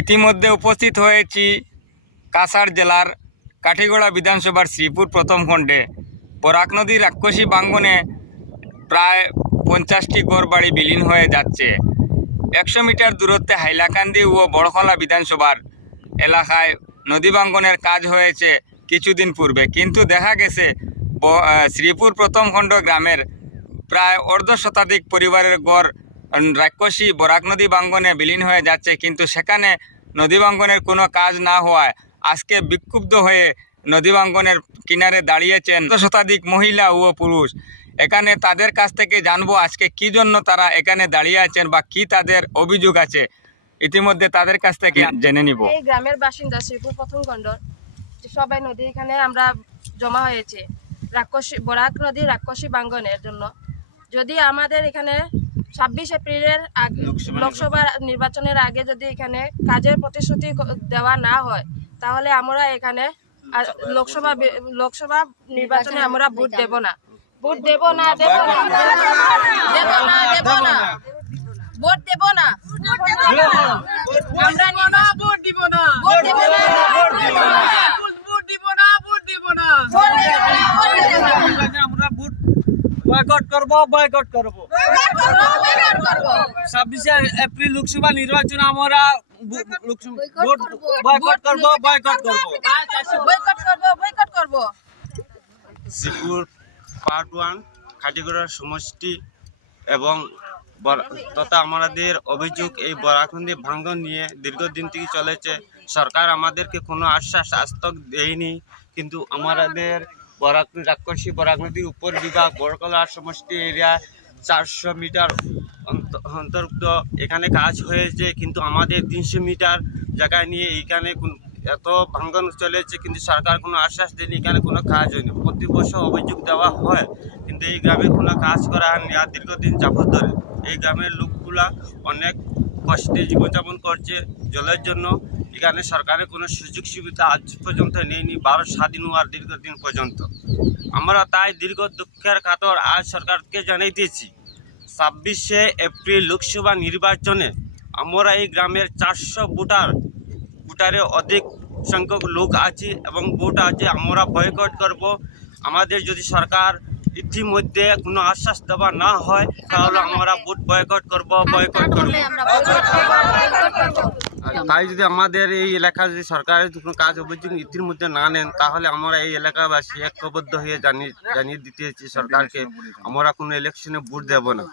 ইতিমধ্যে উপস্থিত হয়েছি কাছাড় জেলার কাঠিগড়া বিধানসভার শ্রীপুর প্রথম খণ্ডে। বরাক নদীর রাক্ষসী বাঙ্গনে প্রায় 50টি ঘরবাড়ি বিলীন হয়ে যাচ্ছে। 100 মিটার দূরত্বে হাইলাকান্দি ও বড়খলা বিধানসভার এলাকায় নদী বাঙ্গনের কাজ হয়েছে কিছুদিন পূর্বে, কিন্তু দেখা গেছে শ্রীপুর প্রথম খণ্ড গ্রামের প্রায় অর্ধশতাধিক পরিবারের ঘর রাক্ষসী বরাক নদী বাঙ্গনে বিলীন হয়ে যাচ্ছে। কিন্তু সেখানে নদী বাঙ্গনের কোনো কাজ না হওয়ায় আজকে বিক্ষুব্ধ হয়ে নদী বাঙ্গনের কিনারে দাঁড়িয়েছেন শতাধিক মহিলা ও পুরুষ। এখানে তাদের কাছ থেকে জানবো আজকে কি জন্য তারা এখানে দাঁড়িয়ে আছেন বা কি তাদের অভিযোগ আছে। ইতিমধ্যে তাদের কাছ থেকে জেনে নিব। এই গ্রামের বাসিন্দা শ্রীপুর প্রথম খণ্ড সবাই নদী এখানে আমরা জমা হয়েছে বরাক নদীর রাক্ষসী বাঙ্গনের জন্য। যদি আমাদের এখানে 26 এপ্রিলের লোকসভা নির্বাচনের আগে যদি এখানে কাজের প্রতিশ্রুতি দেওয়া না হয়, তাহলে আমরা এখানে লোকসভা নির্বাচনে আমরা ভোট দেব না, ভোট দেব না, দেব না, দেব না, দেব না, ভোট দেব না, আমরা ভোট দিব না, ভোট দিব না, ভোট দিব না, ভোট দিব না, আমরা ভোট বয়কট করব, বয়কট করব, 26 এপ্রিল লোকসভা নির্বাচন আমরা ভোট বয়কট করব, বয়কট করব, বয়কট করব, বয়কট করব। শ্রীপুর পার্ট 1 কাঠিগড়ার সমষ্টি এবং তথা আমাদের অভিযোগ এই বরাক নদী ভাঙ্গন নিয়ে দীর্ঘদিন থেকে চলেছে। সরকার আমাদেরকে কোনো আশ্বাস আজতক দেয়নি, কিন্তু আমাদের রাক্ষসী বরাক নদীর উপর বিভাগ বড়কলা সমষ্টি এরিয়া 400 মিটার অন্তর্গত এখানে কাজ হয়েছে, কিন্তু আমাদের 300 মিটার জায়গায় নিয়ে এইখানে এত ভাঙ্গন চলেছে, কিন্তু সরকার কোনো আশ্বাস দেয়নি, এখানে কোনো কাজ হয়নি। প্রতি বছর অভিযোগ দেওয়া হয়, কিন্তু এই গ্রামে কোনো কাজ করা হয়নি। আর দীর্ঘদিন যাবত ধরে এই গ্রামের লোকগুলা অনেক কষ্টে জীবনযাপন করছে জলের জন্য। এখানে সরকারের কোনো সুযোগ সুবিধা আজ পর্যন্ত নেয়নি, ভারত স্বাধীন হওয়ার দীর্ঘদিন পর্যন্ত। আমরা তাই দীর্ঘ দুঃখের কাতর আজ সরকারকে জানাইতেছি, 26 এপ্রিল লোকসভা নির্বাচনে আমরা এই গ্রামের 400 ভোটারে অধিক সংখ্যক লোক আছে এবং ভোট আছে, আমরা বয়কট করব। আমাদের যদি সরকার ইতিমধ্যে কোনো আশ্বাস দেওয়া না হয়, তাহলে আমরা ভোট বয়কট করব, বয়কট করব। তাই যদি আমাদের এই এলাকায় যদি সরকারের কোনো কাজ অভিযোগ ইতিমধ্যে না নেন, তাহলে আমরা এই এলাকাবাসী ঐক্যবদ্ধ হয়ে জানিয়ে দিতেছি সরকারকে আমরা কোনো ইলেকশনে ভোট দেব না।